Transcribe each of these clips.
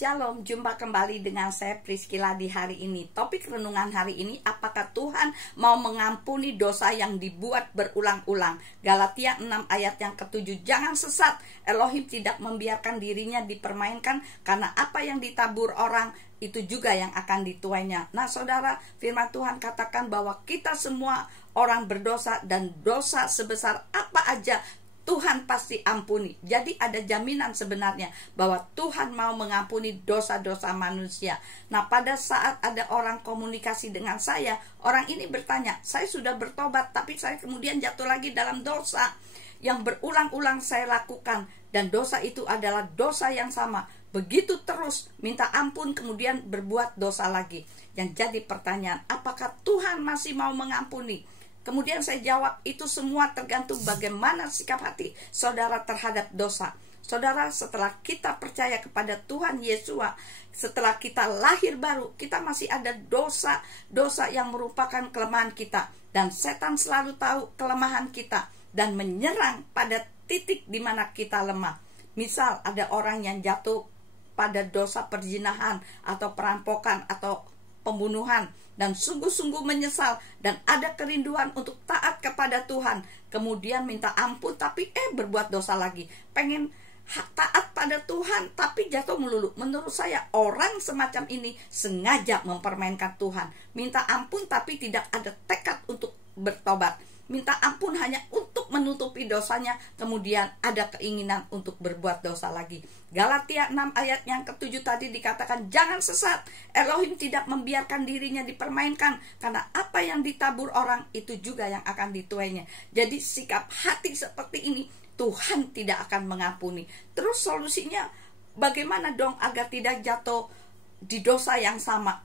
Shalom, jumpa kembali dengan saya Priscilla di hari ini. Topik renungan hari ini, apakah Tuhan mau mengampuni dosa yang dibuat berulang-ulang? Galatia 6 ayat yang ke-7. Jangan sesat, Elohim tidak membiarkan dirinya dipermainkan, karena apa yang ditabur orang itu juga yang akan dituainya. Nah saudara, firman Tuhan katakan bahwa kita semua orang berdosa, dan dosa sebesar apa aja Tuhan pasti ampuni. Jadi ada jaminan sebenarnya bahwa Tuhan mau mengampuni dosa-dosa manusia. Nah, pada saat ada orang komunikasi dengan saya, orang ini bertanya, saya sudah bertobat tapi saya kemudian jatuh lagi dalam dosa yang berulang-ulang saya lakukan, dan dosa itu adalah dosa yang sama. Begitu terus minta ampun kemudian berbuat dosa lagi. Yang jadi pertanyaan, apakah Tuhan masih mau mengampuni? Kemudian saya jawab, itu semua tergantung bagaimana sikap hati saudara terhadap dosa. Saudara, setelah kita percaya kepada Tuhan Yesus, setelah kita lahir baru, kita masih ada dosa-dosa yang merupakan kelemahan kita. Dan setan selalu tahu kelemahan kita dan menyerang pada titik di mana kita lemah. Misal ada orang yang jatuh pada dosa perzinahan atau perampokan atau pembunuhan, dan sungguh-sungguh menyesal dan ada kerinduan untuk taat kepada Tuhan, kemudian minta ampun tapi berbuat dosa lagi, pengen taat pada Tuhan tapi jatuh melulu. Menurut saya orang semacam ini sengaja mempermainkan Tuhan. Minta ampun tapi tidak ada tekad untuk bertobat, minta ampun hanya untuk menutupi dosanya, kemudian ada keinginan untuk berbuat dosa lagi. Galatia 6 ayat yang ke-7 tadi dikatakan, jangan sesat, Elohim tidak membiarkan dirinya dipermainkan, karena apa yang ditabur orang itu juga yang akan dituainya. Jadi sikap hati seperti ini Tuhan tidak akan mengampuni. Terus solusinya bagaimana dong agar tidak jatuh di dosa yang sama?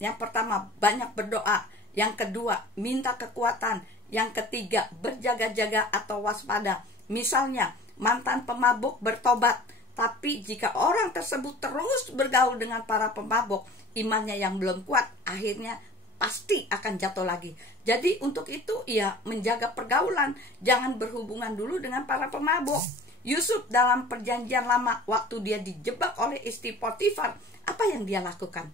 Yang pertama, banyak berdoa. Yang kedua, minta kekuatan. Yang ketiga, berjaga-jaga atau waspada. Misalnya, mantan pemabuk bertobat, tapi jika orang tersebut terus bergaul dengan para pemabuk, imannya yang belum kuat, akhirnya pasti akan jatuh lagi. Jadi untuk itu, ya menjaga pergaulan, jangan berhubungan dulu dengan para pemabuk. Yusuf dalam perjanjian lama, waktu dia dijebak oleh istri Potifar, apa yang dia lakukan?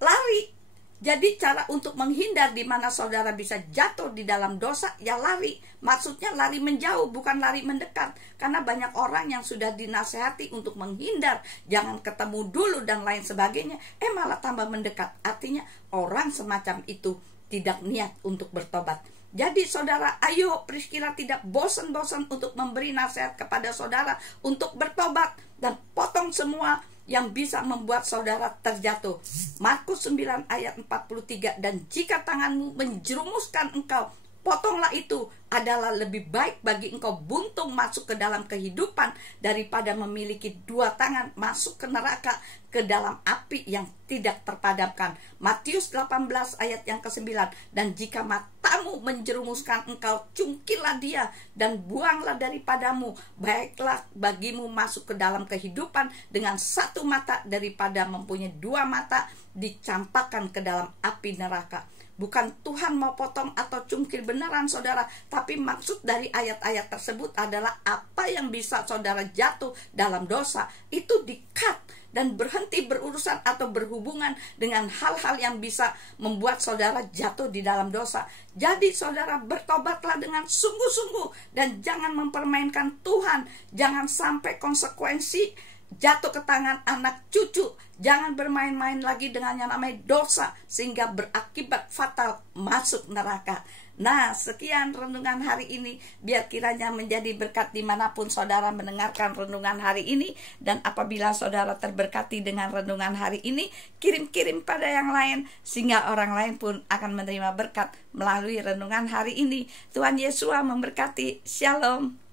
Lari. Jadi cara untuk menghindar di mana saudara bisa jatuh di dalam dosa, ya lari. Maksudnya lari menjauh, bukan lari mendekat. Karena banyak orang yang sudah dinasehati untuk menghindar, jangan ketemu dulu dan lain sebagainya, malah tambah mendekat. Artinya orang semacam itu tidak niat untuk bertobat. Jadi saudara, ayo Priscilla tidak bosan-bosan untuk memberi nasihat kepada saudara untuk bertobat dan potong semua yang bisa membuat saudara terjatuh. Markus 9 ayat 43, dan jika tanganmu menjerumuskan engkau, potonglah itu. Adalah lebih baik bagi engkau buntung masuk ke dalam kehidupan daripada memiliki dua tangan masuk ke neraka, ke dalam api yang tidak terpadamkan. Matius 18 ayat yang ke-9, dan jika matamu menjerumuskan engkau, cungkilah dia dan buanglah daripadamu. Baiklah bagimu masuk ke dalam kehidupan dengan satu mata daripada mempunyai dua mata dicampakkan ke dalam api neraka. Bukan Tuhan mau potong atau cungkil beneran saudara, tapi maksud dari ayat-ayat tersebut adalah apa yang bisa saudara jatuh dalam dosa itu di-cut dan berhenti berurusan atau berhubungan dengan hal-hal yang bisa membuat saudara jatuh di dalam dosa. Jadi saudara, bertobatlah dengan sungguh-sungguh dan jangan mempermainkan Tuhan. Jangan sampai konsekuensi jatuh ke tangan anak cucu. Jangan bermain-main lagi dengan yang namanya dosa sehingga berakibat fatal masuk neraka. Nah, sekian renungan hari ini. Biar kiranya menjadi berkat dimanapun saudara mendengarkan renungan hari ini. Dan apabila saudara terberkati dengan renungan hari ini, kirim-kirim pada yang lain, sehingga orang lain pun akan menerima berkat melalui renungan hari ini. Tuhan Yesus memberkati. Shalom.